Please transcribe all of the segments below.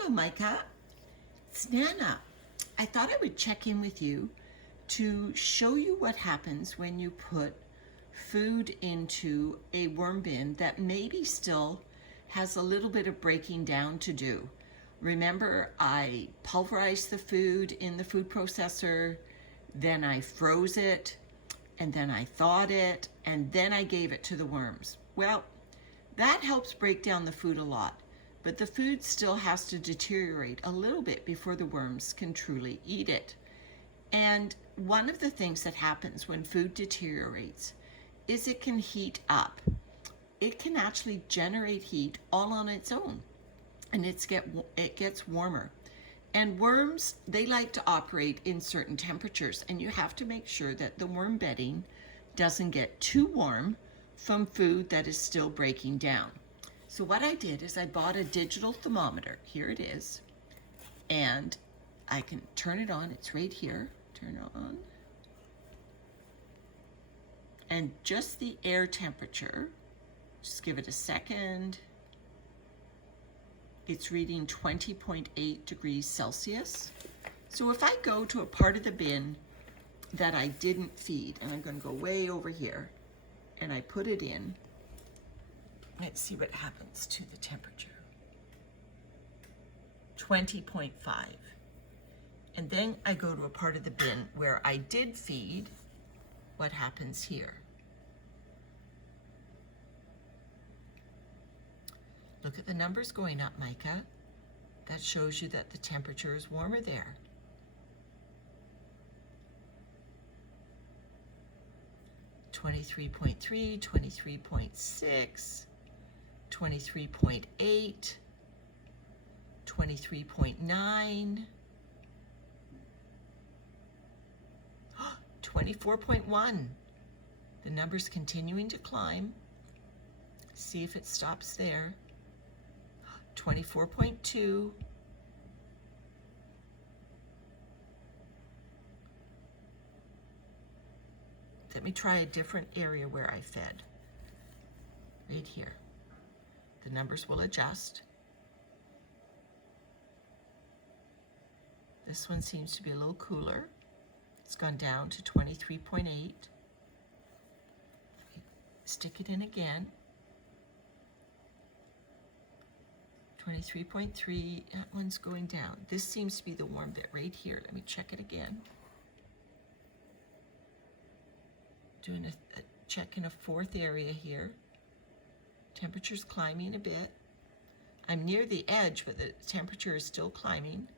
Hello, Micah. It's Nana. I thought I would check in with you to show you what happens when you put food into a worm bin that maybe still has a little bit of breaking down to do. Remember, I pulverized the food in the food processor, then I froze it, and then I thawed it, and then I gave it to the worms. Well, that helps break down the food a lot, but the food still has to deteriorate a little bit before the worms can truly eat it. And one of the things that happens when food deteriorates is it can heat up. It can actually generate heat all on its own, and it gets warmer. And worms, they like to operate in certain temperatures, and you have to make sure that the worm bedding doesn't get too warm from food that is still breaking down. So what I did is I bought a digital thermometer. Here it is. And I can turn it on. It's right here. Turn it on. And just the air temperature, just give it a second. It's reading 20.8 degrees Celsius. So if I go to a part of the bin that I didn't feed, and I'm going to go way over here, and I put it in, let's see what happens to the temperature. 20.5. And then I go to a part of the bin where I did feed. What happens here? Look at the numbers going up, Micah. That shows you that the temperature is warmer there. 23.3, 23.6, 23.8, 23.9, 24.1. The number's continuing to climb. See if it stops there. 24.2. Let me try a different area where I fed. Right here. The numbers will adjust. This one seems to be a little cooler. It's gone down to 23.8. Stick it in again. 23.3, that one's going down. This seems to be the warm bit right here. Let me check it again. Doing a check in a fourth area here. Temperature's climbing a bit. I'm near the edge, but the temperature is still climbing.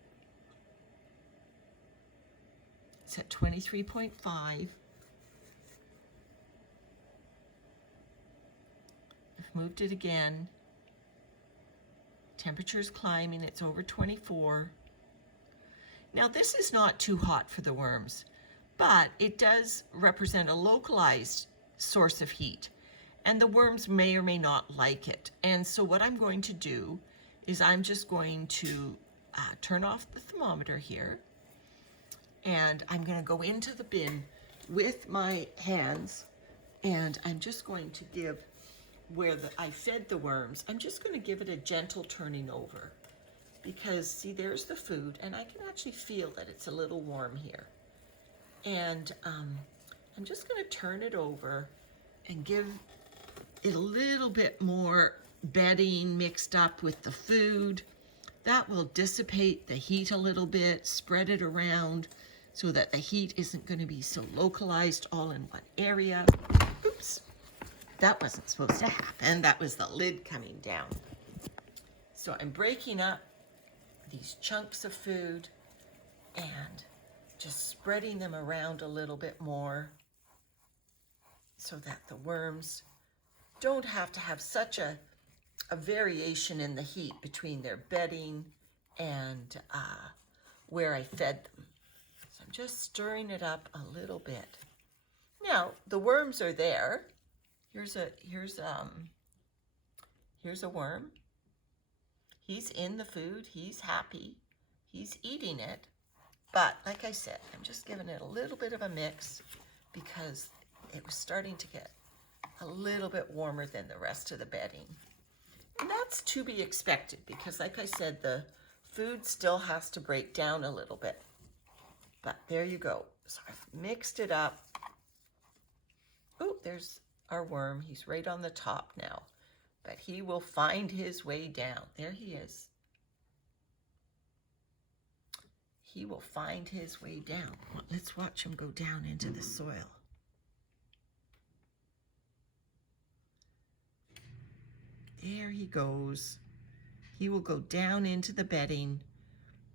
It's at 23.5. I've moved it again. Temperature's climbing, it's over 24. Now this is not too hot for the worms, but it does represent a localized source of heat, and the worms may or may not like it. And so what I'm going to do is I'm just going to turn off the thermometer here, and I'm going to go into the bin with my hands, and I'm just going to give where I fed the worms, I'm just going to give it a gentle turning over, because see, there's the food, and I can actually feel that it's a little warm here. And I'm just going to turn it over and give it a little bit more bedding mixed up with the food. That will dissipate the heat a little bit, spread it around so that the heat isn't going to be so localized all in one area. Oops. That wasn't supposed to happen. That was the lid coming down. So I'm breaking up these chunks of food and just spreading them around a little bit more so that the worms don't have to have such a variation in the heat between their bedding and where I fed them. So I'm just stirring it up a little bit. Now, the worms are there. Here's a worm. He's in the food. He's happy. He's eating it. But like I said, I'm just giving it a little bit of a mix because it was starting to get a little bit warmer than the rest of the bedding. And that's to be expected because, like I said, the food still has to break down a little bit. But there you go. So I've mixed it up. Oh, there's our worm. He's right on the top now. But he will find his way down. There he is. He will find his way down. Well, let's watch him go down into the soil. There he goes. He will go down into the bedding.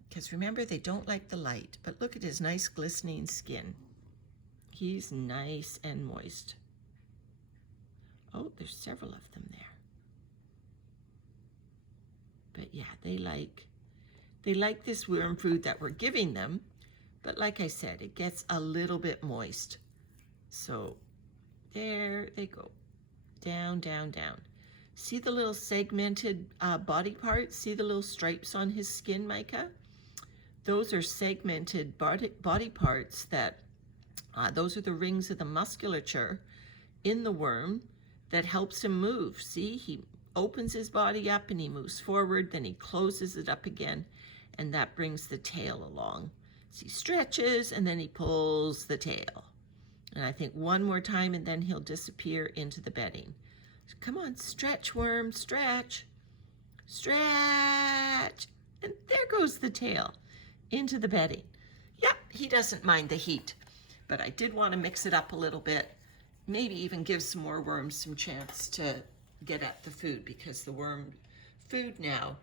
Because remember, they don't like the light. But look at his nice glistening skin. He's nice and moist. Oh, there's several of them there. But yeah, they like this worm food that we're giving them. But like I said, it gets a little bit moist. So there they go. Down, down, down. See the little segmented body parts? See the little stripes on his skin, Micah? Those are segmented body parts that, those are the rings of the musculature in the worm that helps him move. See, he opens his body up and he moves forward, then he closes it up again, and that brings the tail along. So he stretches and then he pulls the tail. And I think one more time and then he'll disappear into the bedding. So come on, stretch, worm, stretch, stretch. And there goes the tail into the bedding. Yep, he doesn't mind the heat, but I did want to mix it up a little bit, maybe even give some more worms some chance to get at the food, because the worm food now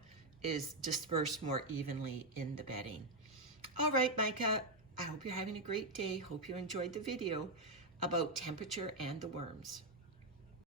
is dispersed more evenly in the bedding. All right, Micah, I hope you're having a great day. Hope you enjoyed the video about temperature and the worms.